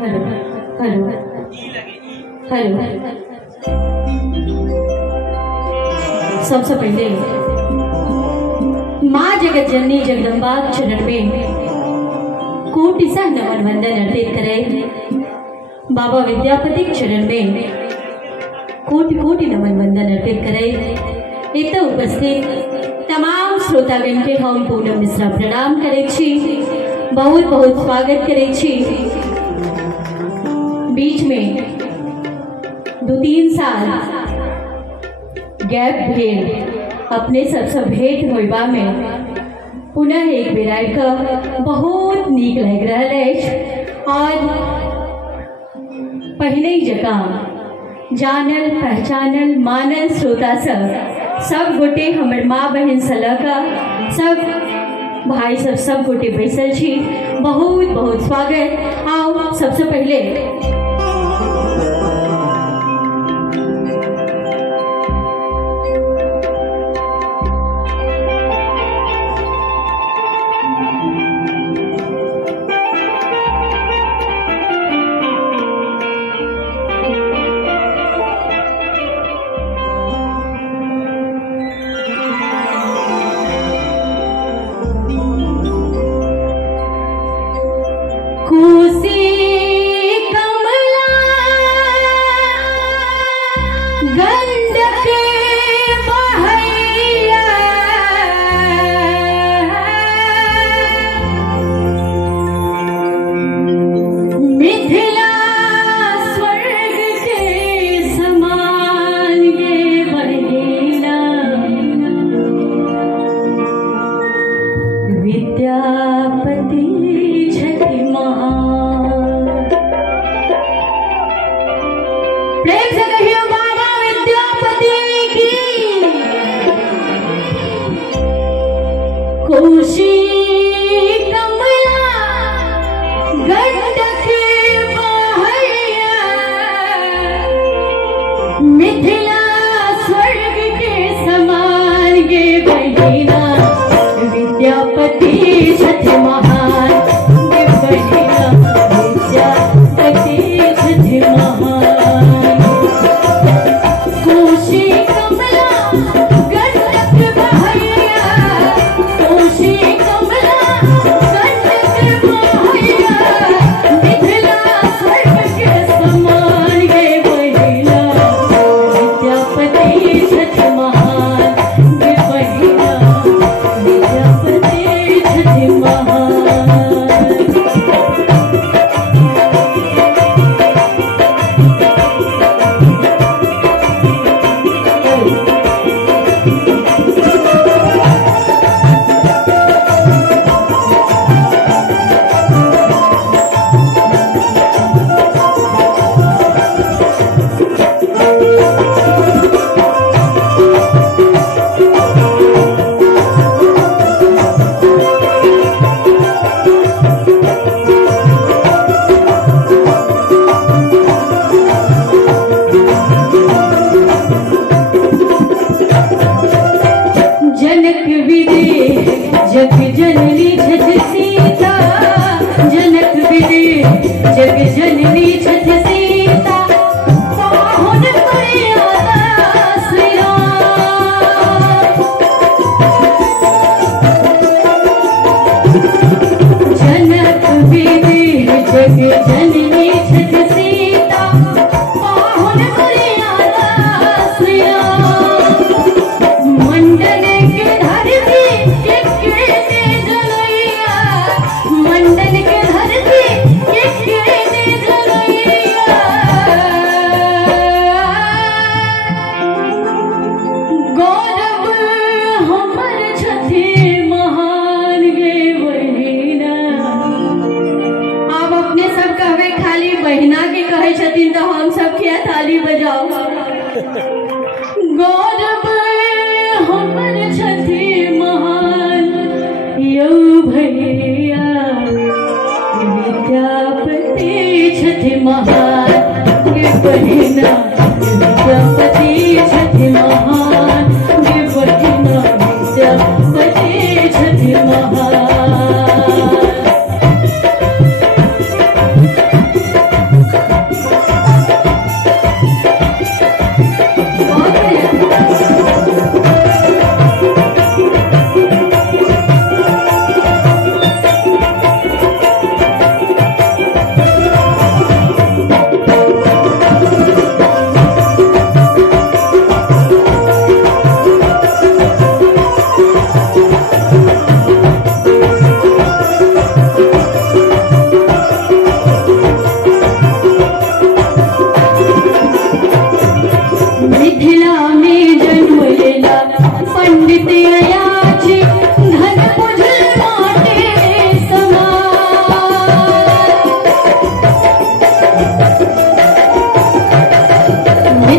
Hello hello hello. सबसे पहले माँ जगत जननी जगदम्बा चरण में कोटि सा नमन वंदन अर्पित करें। बाबा विद्यापति चरण में कोटि कोटि नमन वंदन अर्पित करें। इतना उपस्थित तमाम श्रोतागण के हम पूनम मिश्रा प्रणाम करें छी, बहुत बहुत स्वागत करें छी। बीच में 2-3 साल गैप भेल अपने सबसे भेंट होइबा में पुनः एक बेर का बहुत नीक लग रहा है और पहले जका जानल पहचानल मानल श्रोता सब गोटे हमर माँ बहन सलका सब भाई सब गोटे बैसल छी। बहुत बहुत स्वागत। आओ सबसे पहले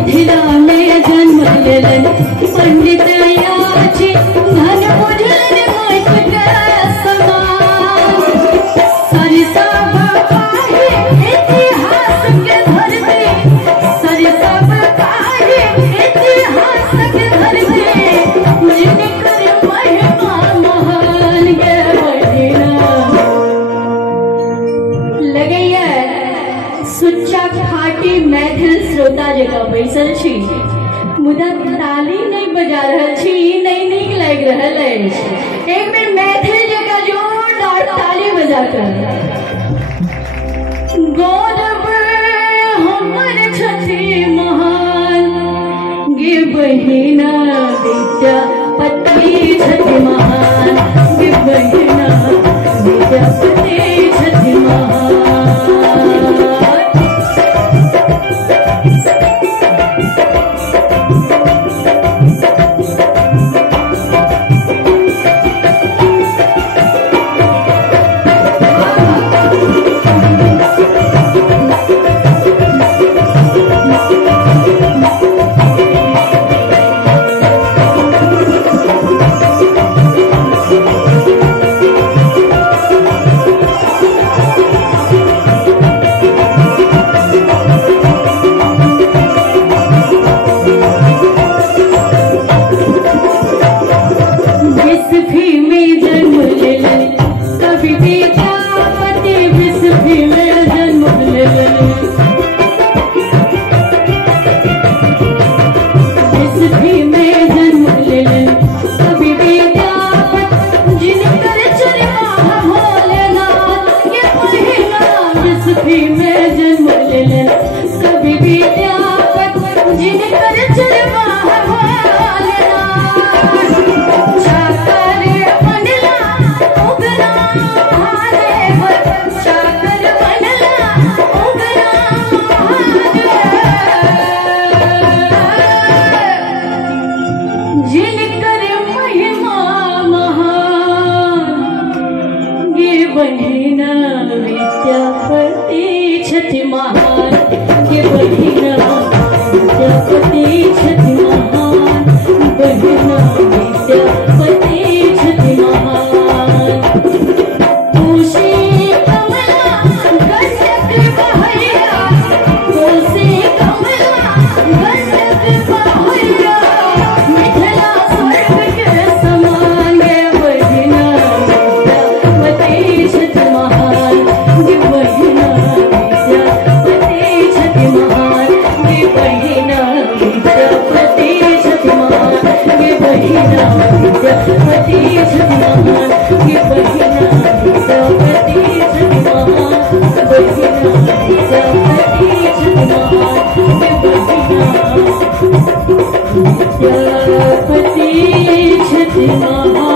मिथिला में जन्म लेलन पंडित याची धन बुझलन मुकुट समान सरसा बकाहे इतिहास के धरती सरसा बकाहे इतिहास के धरती जिनकर महिमा महान के बहिना लगैया सुच्चा खाटी मैथिल श्रोता जगह बैसल छी मुदा ताली नहीं बजा रहल छी नहीं नीक लाग रहल अछि एक बेर मैथिल जगह जोरदार ताली बजा कर गौरव हमर छथि महान गे बहिना विद्यापति छथि महान गे बहिना विद्यापति छथि महान बहिना विद्यापति छथि महान गे बहिना विद्यापति छथि महान बहिना विद्यापति छथि महान तुलसी कमला गंडक बहैया तुलसी कमला गंडक बहैया मिथिला स्वर्ग के समान गे बहिना छथि महान गे बहिना विद्यापति छथि महान गे बहिना विद्यापति छथि महान गे बहिना विद्यापति छथि महान गे बहिना विद्यापति छथि महान बहिना विद्यापति छथि महान गे बहिना विद्यापति छथि महान।